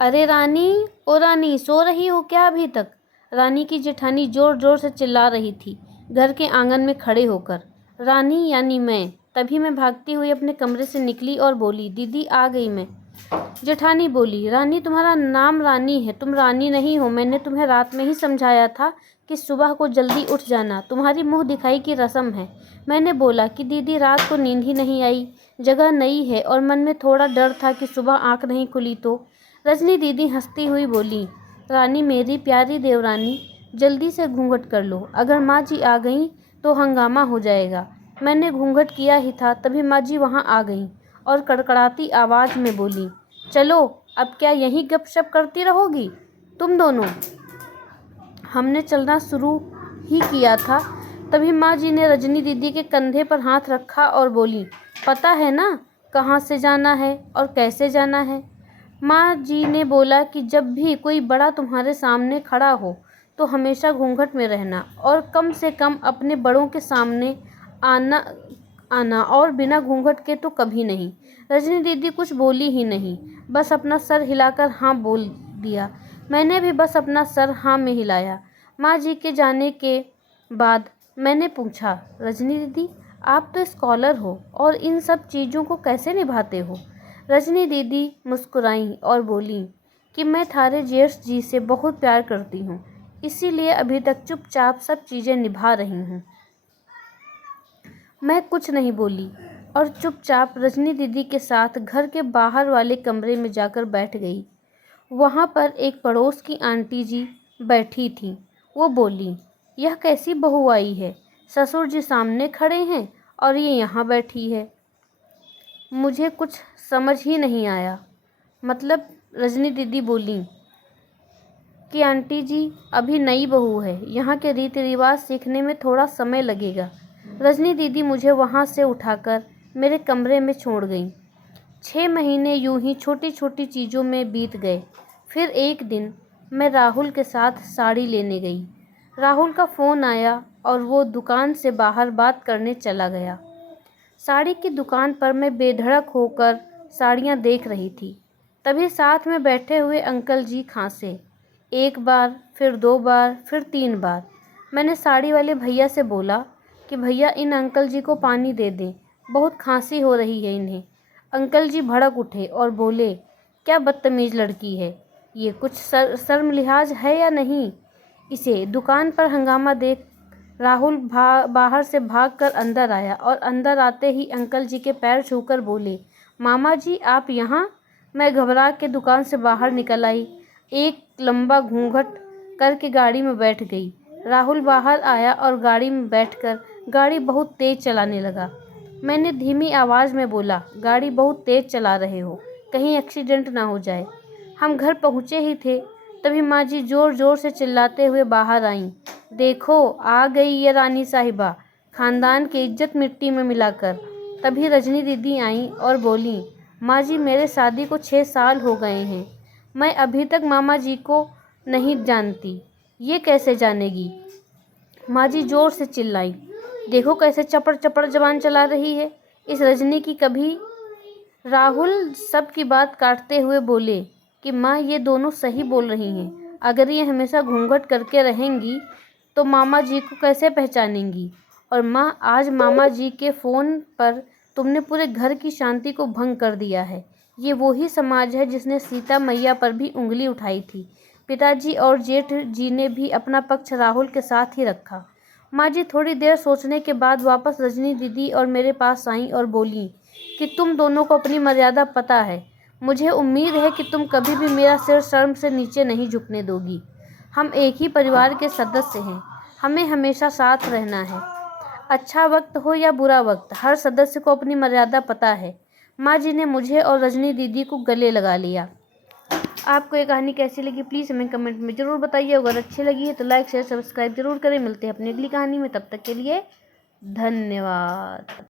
अरे रानी, ओ रानी, सो रही हो क्या अभी तक? रानी की जेठानी जोर जोर से चिल्ला रही थी घर के आंगन में खड़े होकर। रानी यानी मैं। तभी मैं भागती हुई अपने कमरे से निकली और बोली, दीदी आ गई मैं। जेठानी बोली, रानी तुम्हारा नाम रानी है, तुम रानी नहीं हो। मैंने तुम्हें रात में ही समझाया था कि सुबह को जल्दी उठ जाना, तुम्हारी मुंह दिखाई की रस्म है। मैंने बोला कि दीदी रात को नींद ही नहीं आई, जगह नई है और मन में थोड़ा डर था कि सुबह आंख नहीं खुली तो। रजनी दीदी हंसती हुई बोली, रानी मेरी प्यारी देवरानी, जल्दी से घूंघट कर लो, अगर माँ जी आ गईं तो हंगामा हो जाएगा। मैंने घूंघट किया ही था तभी माँ जी वहाँ आ गईं और कड़कड़ाती आवाज़ में बोली, चलो अब क्या यहीं गपशप करती रहोगी तुम दोनों? हमने चलना शुरू ही किया था तभी माँ जी ने रजनी दीदी के कंधे पर हाथ रखा और बोली, पता है ना कहाँ से जाना है और कैसे जाना है? माँ जी ने बोला कि जब भी कोई बड़ा तुम्हारे सामने खड़ा हो तो हमेशा घूंघट में रहना और कम से कम अपने बड़ों के सामने आना आना और बिना घूंघट के तो कभी नहीं। रजनी दीदी कुछ बोली ही नहीं, बस अपना सर हिलाकर हाँ बोल दिया। मैंने भी बस अपना सर हाँ में हिलाया। माँ जी के जाने के बाद मैंने पूछा, रजनी दीदी आप तो स्कॉलर हो और इन सब चीज़ों को कैसे निभाते हो? रजनी दीदी मुस्कुराईं और बोली कि मैं थारे जेठ जी से बहुत प्यार करती हूँ, इसीलिए अभी तक चुपचाप सब चीज़ें निभा रही हूँ। मैं कुछ नहीं बोली और चुपचाप रजनी दीदी के साथ घर के बाहर वाले कमरे में जाकर बैठ गई। वहाँ पर एक पड़ोस की आंटी जी बैठी थीं। वो बोली, यह कैसी बहू आई है? ससुर जी सामने खड़े हैं और ये यहाँ बैठी है। मुझे कुछ समझ ही नहीं आया। मतलब रजनी दीदी बोली कि आंटी जी अभी नई बहू है, यहाँ के रीति रिवाज सीखने में थोड़ा समय लगेगा। रजनी दीदी मुझे वहाँ से उठाकर मेरे कमरे में छोड़ गई। 6 महीने यूं ही छोटी छोटी चीज़ों में बीत गए। फिर एक दिन मैं राहुल के साथ साड़ी लेने गई। राहुल का फ़ोन आया और वो दुकान से बाहर बात करने चला गया। साड़ी की दुकान पर मैं बेधड़क होकर साड़ियाँ देख रही थी। तभी साथ में बैठे हुए अंकल जी खांसे। एक बार, फिर 2 बार, फिर 3 बार। मैंने साड़ी वाले भैया से बोला कि भैया इन अंकल जी को पानी दे दें, बहुत खांसी हो रही है इन्हें। अंकल जी भड़क उठे और बोले, क्या बदतमीज़ लड़की है, ये कुछ शर्म लिहाज है या नहीं? इसे दुकान पर हंगामा देख राहुल बाहर से भागकर अंदर आया और अंदर आते ही अंकल जी के पैर छूकर बोले, मामा जी आप यहाँ? मैं घबरा के दुकान से बाहर निकल आई, एक लंबा घूंघट करके गाड़ी में बैठ गई। राहुल बाहर आया और गाड़ी में बैठकर गाड़ी बहुत तेज़ चलाने लगा। मैंने धीमी आवाज़ में बोला, गाड़ी बहुत तेज़ चला रहे हो, कहीं एक्सीडेंट ना हो जाए। हम घर पहुँचे ही थे तभी माँ जी ज़ोर ज़ोर से चिल्लाते हुए बाहर आईं, देखो आ गई ये रानी साहिबा, खानदान की इज्जत मिट्टी में मिलाकर। तभी रजनी दीदी आईं और बोली, माँ जी मेरे शादी को 6 साल हो गए हैं, मैं अभी तक मामा जी को नहीं जानती, ये कैसे जानेगी? माँ जी ज़ोर से चिल्लाई, देखो कैसे चपड़ चपड़ जबान चला रही है इस रजनी की कभी। राहुल सबकी बात काटते हुए बोले कि माँ ये दोनों सही बोल रही हैं, अगर ये हमेशा घूंघट करके रहेंगी तो मामा जी को कैसे पहचानेंगी? और माँ आज मामा जी के फ़ोन पर तुमने पूरे घर की शांति को भंग कर दिया है। ये वही समाज है जिसने सीता मैया पर भी उंगली उठाई थी। पिताजी और जेठ जी ने भी अपना पक्ष राहुल के साथ ही रखा। माँ जी थोड़ी देर सोचने के बाद वापस रजनी दीदी और मेरे पास आईं और बोली कि तुम दोनों को अपनी मर्यादा पता है, मुझे उम्मीद है कि तुम कभी भी मेरा सिर शर्म से नीचे नहीं झुकने दोगी। हम एक ही परिवार के सदस्य हैं, हमें हमेशा साथ रहना है। अच्छा वक्त हो या बुरा वक्त, हर सदस्य को अपनी मर्यादा पता है। माँ जी ने मुझे और रजनी दीदी को गले लगा लिया। आपको ये कहानी कैसी लगी प्लीज़ हमें कमेंट में ज़रूर बताइए। अगर अच्छी लगी है तो लाइक शेयर सब्सक्राइब जरूर करें। मिलते हैं अपनी अगली कहानी में, तब तक के लिए धन्यवाद।